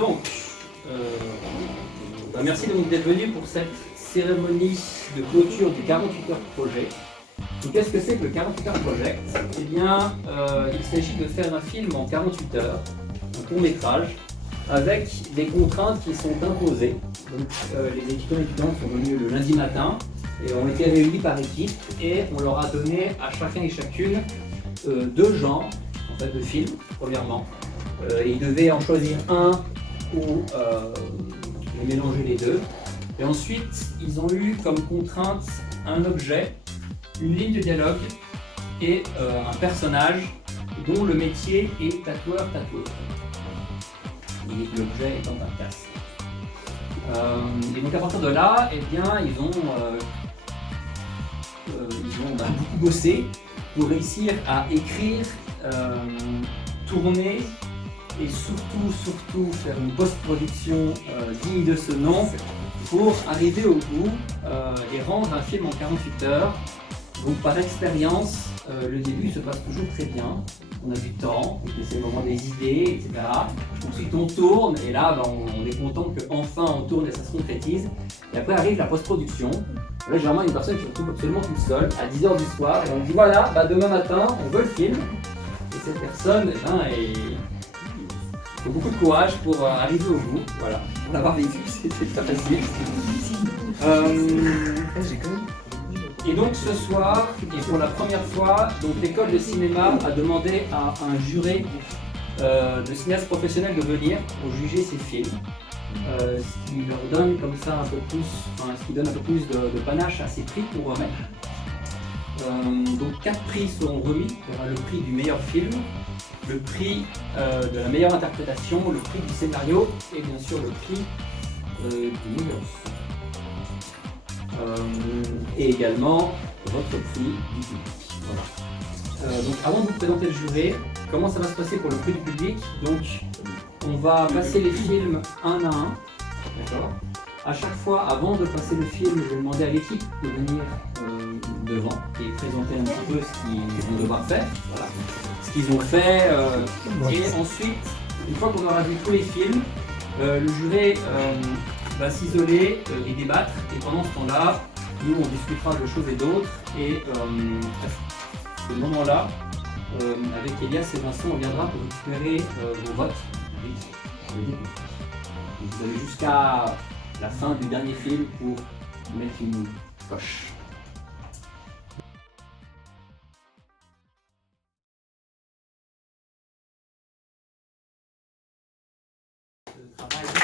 Donc, merci donc d'être venu pour cette cérémonie de clôture du 48 heures projet. Donc, qu'est-ce que c'est que le 48 heures project? Eh bien, il s'agit de faire un film en 48 heures, un court métrage, avec des contraintes qui sont imposées. Donc, les étudiants et étudiantes sont venus le lundi matin et ont été réunis par équipe et on leur a donné à chacun et chacune deux genres en fait, de films, premièrement. Et ils devaient en choisir un ou mélanger les deux. Et ensuite, ils ont eu comme contrainte un objet, une ligne de dialogue et un personnage dont le métier est tatoueur-tatoueuse. L'objet étant un casque. Et donc à partir de là, eh bien, ils ont beaucoup bossé pour réussir à écrire, tourner et surtout faire une post-production digne de ce nom pour arriver au bout et rendre un film en 48 heures. Donc par expérience, le début se passe toujours très bien. On a du temps, c'est le moment des idées, etc. Ensuite on tourne et là on est content qu'enfin on tourne et ça se concrétise. Et après arrive la post-production. Là généralement une personne qui se retrouve absolument toute seule à 10h du soir et on dit voilà, demain matin on veut le film. Et cette personne, il faut beaucoup de courage pour arriver au bout. Voilà, pour l'avoir vécu, c'était pas facile. Et donc ce soir, et pour la première fois, l'école de cinéma a demandé à un jury de cinéastes professionnels de venir pour juger ces films. Ce qui leur donne comme ça un peu plus, ce qui donne un peu plus de panache à ces prix pour remettre. Donc 4 prix seront remis. Il y aura le prix du meilleur film, le prix de la meilleure interprétation, le prix du scénario et bien sûr le prix du meilleur son. Et également votre prix du public. Voilà. Donc avant de vous présenter le jury, comment ça va se passer pour le prix du public? Donc on va passer les films un à un. D'accord. À chaque fois, avant de passer le film, je vais demander à l'équipe de venir devant et présenter un petit peu ce qu'ils vont devoir faire. Voilà. Ce qu'ils ont fait. Et ensuite, une fois qu'on aura vu tous les films, le jury va s'isoler et débattre. Et pendant ce temps-là, nous on discutera de choses et d'autres. Et à ce moment-là, avec Elias et Vincent, on viendra pour récupérer vos votes. Vous avez jusqu'à la fin du dernier film pour mettre une coche. Le travail